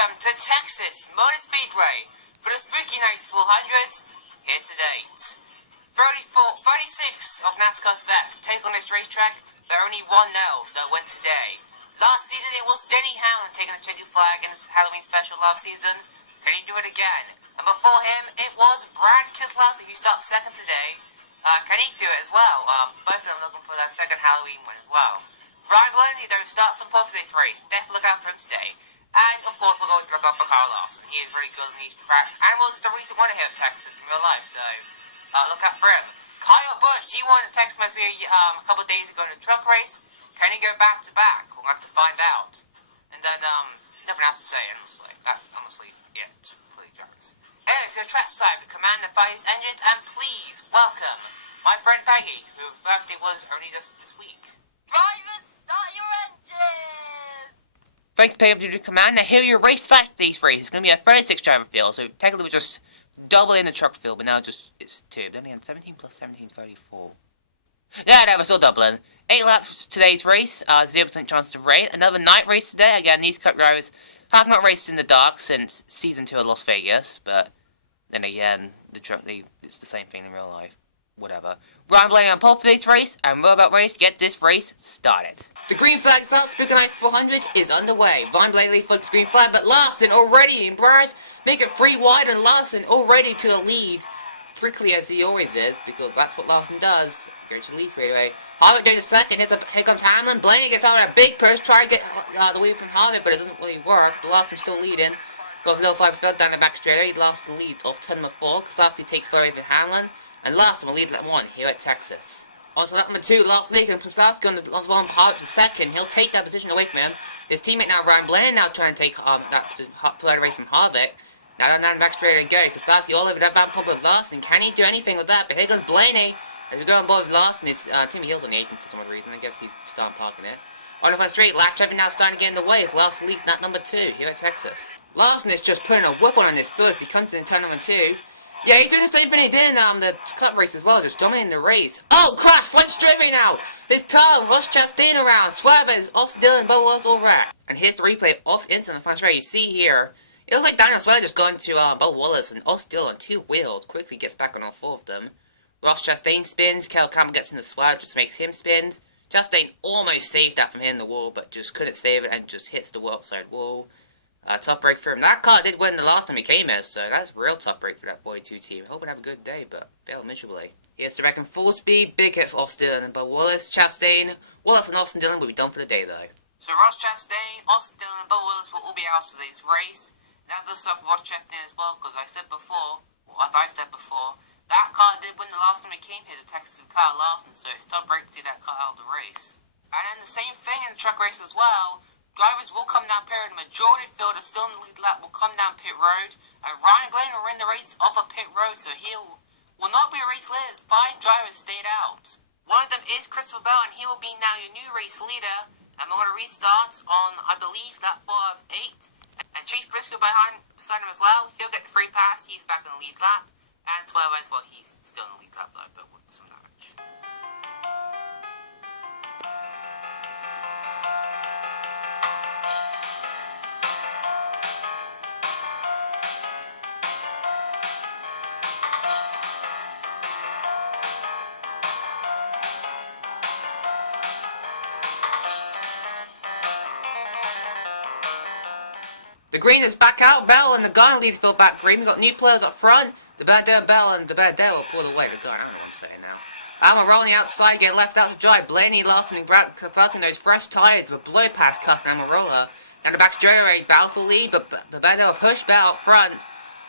Welcome to Texas Motor Speedway for the Spooky Nights 400. Here's the date. 36 of Nascar's best take on this racetrack, but only one else that went today. Last season it was Denny Howland taking the 20 flag in his Halloween special last season. Can he do it again? And before him, it was Brad Keselowski who starts second today. Can he do it as well? Both of them looking for that second Halloween one as well. Ryan Blaney, though, starts on pole for this race. Definitely look out for him today. And, of course, we'll always look out for Kyle Larson. He is really good in these tracks. And was the recent winner here at Texas in real life, so look out for him. Kyle Busch, he won the Texas Motor Speedway a couple of days ago in a truck race. Can he go back-to-back? We'll have to find out. And then, nothing else to say, honestly. That's honestly it for the drivers. Anyways, go track side to command the Fire's engines, and please welcome my friend Peggy, whose birthday was only just this week. Drivers, start your engine! Thanks, Peggy, to command. Now, here are your race facts these races. It's going to be a 36 driver field, so technically we're just doubling the truck field, but now it's 2. But then again, 17 plus 17 is 34. Yeah, no, we're still doubling. 8 laps today's race, 0% chance of rain. Another night race today. Again, these cup drivers have not raced in the dark since season 2 of Las Vegas, but then again, it's the same thing in real life. Whatever. Ryan Blaney on pole for today's race, and we're about ready to get this race started. The green flag start Spooky Nights 400 is underway. Ryan Blaney flips the green flag, but Larson already in Brad make it 3 wide, and Larson already to the lead. Quickly as he always is, because that's what Larson does. Go to the lead straight away. Harvick doing the second, here comes Hamlin. Blaney gets out with a big push, trying to get the way from Harvick, but it doesn't really work. But Larson's still leading. Goes a little 5 fell down the back straightaway. Larson leads off 10 number 4. Keselowski takes 4 away from Hamlin. And Larson will lead lap 1 here at Texas. Also lap number 2, Lars Leak and Keselowski on the one for Harvick for second. He'll take that position away from him. His teammate now, Ryan Blaney, now trying to take that flight away from Harvick. Now down the back straight again. Keselowski all over that bad pump with Larson. Can he do anything with that? But here goes Blaney. As we go on board with Larson, his teammate Hill's on the apron for some reason. I guess he's starting parking it. On the front straight, lap traffic now starting to get in the way as Larson leads lap number 2 here at Texas. Larson is just putting a whip on this first. He comes in turn number 2. Yeah, he's doing the same thing he did in the cup race as well, just dominating the race. Oh, crash! Front straightaway now! This time, Ross Chastain around, Suarez, Austin Dillon, Bubba was all wrecked. And here's the replay off the instant on the front straight. You see here, it looks like Daniel Suarez just going to Bubba Wallace, and Austin Dillon on 2 wheels quickly gets back on all 4 of them. Ross Chastain spins, Kel Campbell gets into Suarez, which makes him spin. Chastain almost saved that from hitting the wall, but just couldn't save it and just hits the outside wall. Top break for him. That car did win the last time he came here, so that's a real top break for that 42 team. Hoping to have a good day, but failed miserably. Here's the reckon full speed, big hit for Austin Dillon, but Wallace, Chastain, Wallace and Austin Dillon will be done for the day though. So Ross Chastain, Austin Dillon and Bubba Wallace will all be out for this race. Now good stuff for Ross Chastain as well, because I said before, that car did win the last time he came here to Texas with Kyle Larson, so it's top break to see that car out of the race. And then the same thing in the truck race as well. Drivers will come down pit road. The majority of the field is still in the lead lap will come down pit road. And Ryan Blaney will win the race off of pit road, so he will not be a race leader as 5 drivers stayed out. One of them is Christopher Bell, and he will be now your new race leader. And we're going to restart on, I believe, that 4 of 8. And Chase Briscoe beside him as well. He'll get the free pass. He's back in the lead lap. And Suarez, well, he's still in the lead lap though, but with some damage. The green is back out. Bell and the Gunn lead the field back green. We've got new players up front. The Bad Dale Bell and the Bad Dale will pull away the Gunn. I don't know what I'm saying now. Almirola on the outside, get left out to dry. Blaney, Larson, and Brad Keselowski those fresh tyres with a blow past Cuss and Almirola. Down the back straightaway, Bell for the lead, but the Bad Dale push Bell up front.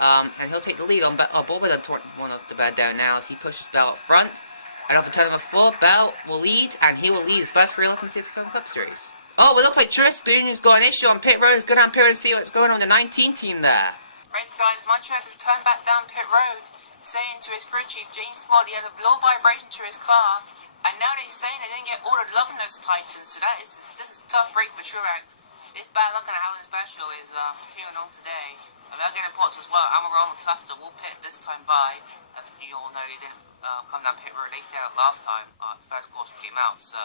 And he'll take the lead on board with one of the Bad Dale now as he pushes Bell up front. And off the turn number 4, Bell will lead, and he will lead his first career lap in the Cup Series. Oh, it looks like Truex Jr.'s got an issue on pit road. He's going down pit road to see what's going on in the 19 team there. Race guys, Montreal to return back down pit road, saying to his crew chief James Small he had a low vibration to his car, and now they're saying they didn't get all the luck in those Titans, so this is a tough break for Truex. This bad luck in the Howland Special is continuing on today. And they're getting reports as well. Almirola and Cluster will pit this time by, as you all know, they didn't come down pit road. They stayed out last time. The first caution came out, so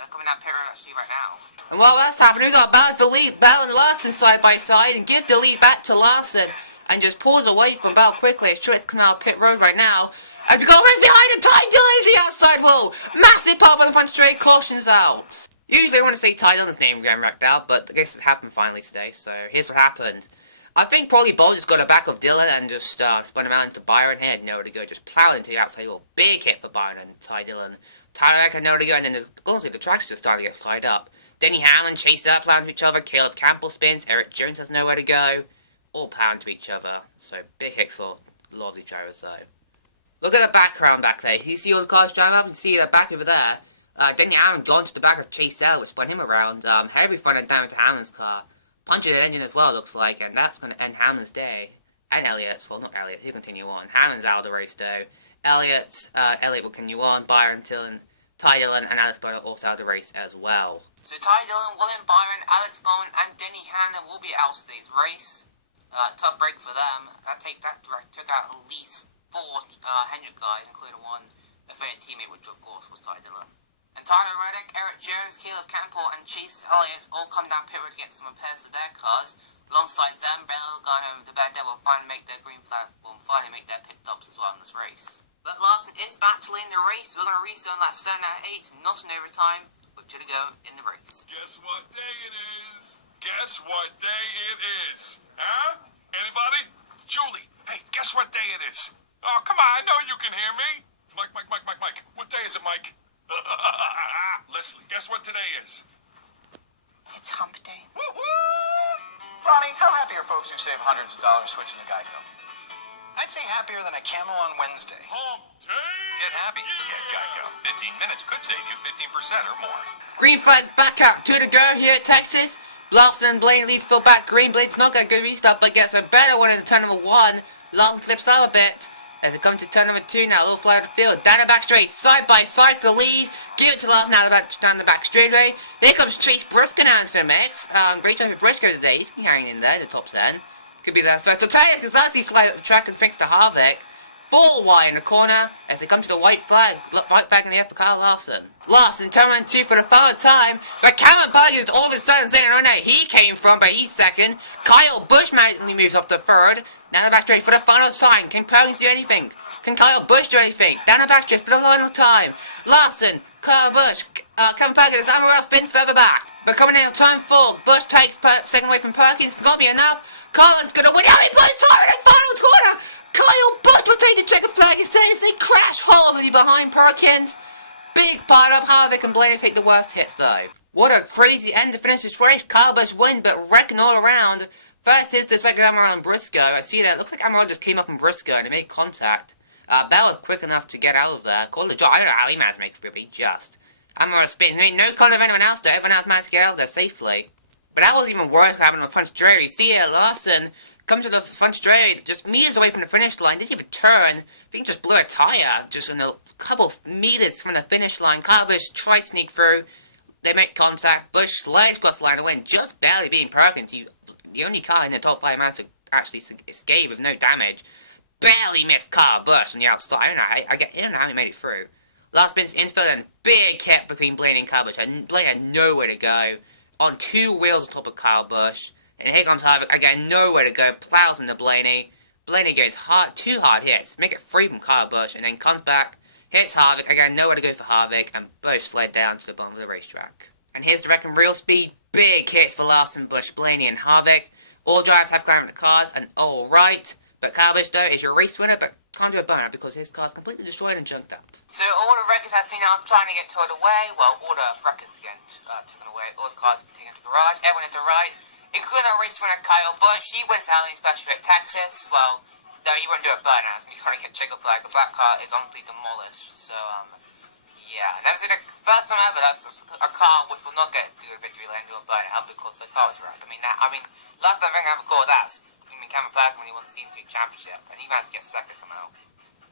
They're coming down pit road actually right now. And while that's happening, we got Ballard for lead, Ballard and Larson side by side, and give the lead back to Larson, and just pulls away from Ballard quickly. It's sure it's coming out of pit road right now. And we got right behind him, Ty Dillon is the outside wall. Massive pop on the front straight, cautions out. Usually I want to say Ty Dillon's name getting wrecked out, but I guess it happened finally today, so here's what happened. I think probably Bolt just got a back of Dillon and just spun him out into Byron. He had nowhere to go, just plowed into the outside wall. Big hit for Byron and Ty Dillon. Tyler had nowhere to go, and then honestly the track's just starting to get tied up. Denny Hamlin chased up, plowing to each other. Caleb Campbell spins. Eric Jones has nowhere to go. All plowing to each other. So big hits for a lot of these drivers though. Look at the background back there. You see all the cars driving up and see the back over there. Denny Hamlin gone to the back of Chase Elliott, spun him around. Heavy front end down to Hamlin's car. Punctured the engine as well, looks like, and that's going to end Hamlin's day. And Elliott's, well, not Elliott, he'll continue on. Hamlin's out of the race though. Elliott will continue on. Byron, Dillon, Ty Dillon, and Alex Bowman also out of the race as well. So Ty Dillon, William Byron, Alex Bowman, and Denny Hamlin will be out of today's race. Tough break for them. That took out at least 4 Hendrick guys, including one offended teammate, which of course was Ty Dillon. And Tyler Reddick, Eric Jones, Caleb Campbell, and Chase Elliott all come down pit road to get some repairs to their cars. Alongside them, Bell Logano and the Bad Devil finally make their green flag, finally make their pit stops as well in this race. But Larson is back to lead the race. We're going to restart lap 7 out of 8, not in overtime, with 2 to go in the race. Guess what day it is? Guess what day it is? Huh? Anybody? Julie, hey, guess what day it is? Oh, come on, I know you can hear me. Mike. What day is it, Mike? Leslie, guess what today is? It's hump day. Woo-woo! Ronnie, how happy are folks who save hundreds of dollars switching to Geico? I'd say happier than a camel on Wednesday. Hump day! Get happy. Get Geico. 15 minutes could save you 15% or more. Green flag's back out, 2 to go here at Texas. Larson and Blaney leads Phil back. Green Blade's not got a good restart, but gets a better one in the turn number 1. Larson slips out a bit. As it comes to turn number 2 now, a little fly out of the field, down the back straight, side by side for the lead, give it to Larson now down the back straightaway. Here comes Chase Briscoe now into the mix. Great job for Briscoe today, he's been hanging in there in the top 10. Could be that first. So Titus is last slide up the track and thanks to Harvick. 4 wide in the corner as they come to the white flag in the air for Kyle Larson. Larson turn around 2 for the 3rd time, but Cameron Pugh is all of a sudden saying, I don't know he came from, but he's 2nd. Kyle Busch magically moves up to 3rd. Now the back straight for the final time. Can Pugh do anything? Can Kyle Busch do anything? Down the back straight for the final time. Larson, Kyle Busch, Kevin Perkins, Amaral spins further back. But coming in on turn 4, Busch takes 2nd away from Perkins. It's got to be enough. Carlin's going to win out. He blows hard in the final corner. Kyle Busch will take the checkered flag instead as they crash horribly behind Perkins. Big pile up. Harvick and Blaney take the worst hits though. What a crazy end to finish this race. Kyle Busch wins, but wrecking all around. First hits this record Amaral and Briscoe. I see that. It looks like Amaral just came up on Briscoe and he made contact. Bell was quick enough to get out of there. Call the job. I don't know how he managed to make it through, but he just. Amaral spins. I mean, no comment of anyone else though. Everyone else managed to get out of there safely. But that was even worse happening on the front straight. You see here, Larson comes to the front straight, just meters away from the finish line. Didn't even turn. I think just blew a tire just in a couple of meters from the finish line. Kyle Busch tries to sneak through. They make contact. Busch slides across the line and win, just barely beating Perkins. The only car in the top 5 managed to actually escape with no damage. Barely missed Kyle Busch on the outside. I don't know how he made it through. Last spin's infield and big hit between Blaney and Kyle Busch. Blaney had nowhere to go. On 2 wheels on top of Kyle Busch. And here comes Harvick, again, nowhere to go, plows into Blaney. Blaney goes 2 hard hits, make it 3 from Kyle Busch, and then comes back, hits Harvick, again, nowhere to go for Harvick, and both slide down to the bottom of the racetrack. And here's the record real speed, big hits for Larson, Busch, Blaney, and Harvick. All drivers have climbed the cars, and all right, but Kyle Busch, though, is your race winner, but can't do a burnout because his car's completely destroyed and junked up. So all the records has been out trying to get towed away. Well, all the records again taken away. All the cars have been taken to the garage. Everyone is alright, including our race winner Kyle Busch. He wins Halloween Special at Texas. Well, no, he won't do a burnout. He can't get checkered flag because that car is honestly demolished. So yeah, never seen it. First time ever. That's a car which will not get to a victory lane do a burnout because the car was wrecked. Last time I think I ever called that. Cameron Perkins when he won the Season 2 Championship, and he managed to get 2nd somehow.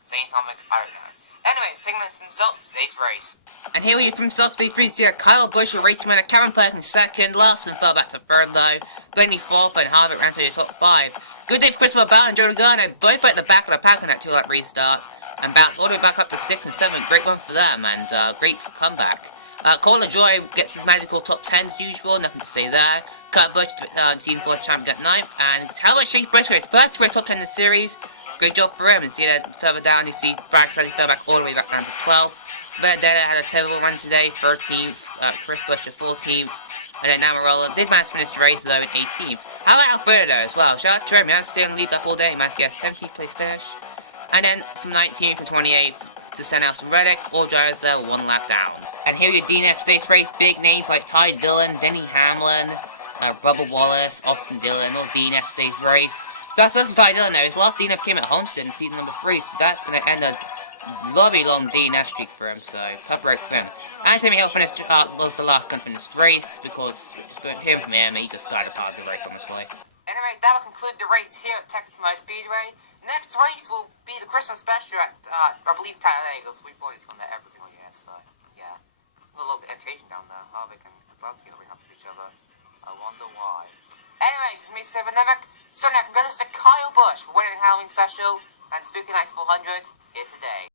Saying something, I don't know. Anyways, taking this himself, today's race. And here we are from South State 3 0. Kyle Busch, your race winner, Cameron Perkins 2nd, Larson fell back to 3rd though, Blaney 4th, and Harvick ran to the top 5. Good day for Christopher Bell and Joe Logano, both at the back of the pack on that 2-lap restart, and bounced all the way back up to 6th and 7th. Great one for them, and great comeback. Cole Joy gets his magical top 10 as usual, nothing to say there. Kurt Busch, season 4 champion, got 9th. And how about Chase Briscoe? His first career top 10 in the series. Great job for him. And see that further down, you see Brad Sally fell back all the way back down to 12th. Benedetta had a terrible run today, 13th. Chris Busch to 14th. And then Amarola did manage to finish the race though in 18th. How about Alfredo though as well? Shout out to him, he managed to stay on the lead up all day, he managed to get a 17th place finish. And then from 19th to 28th to St. Nelson Reddick, all drivers there were 1 lap down. And here are your DNF States race, big names like Ty Dillon, Denny Hamlin, Bubba Wallace, Austin Dillon, all DNF States race. So that's from Ty Dillon there, his last DNF came at Homestead in season number 3, so that's going to end a very long DNF streak for him, so tough break for him. And Timmy Hill finished, was the last unfinished race, because for him from Miami, he just started part of the race, honestly. Anyway, that will conclude the race here at Texas Motor Speedway. Next race will be the Christmas special at, I believe, Talladega, because we've always gone there every single year, so, yeah. A little bit of education down there, how they can love to get away from each other. I wonder why. Anyway, from me, Stephen Nemec, so now congratulations to Kyle Busch for winning the Halloween special, and Spooky Nights 400 is today.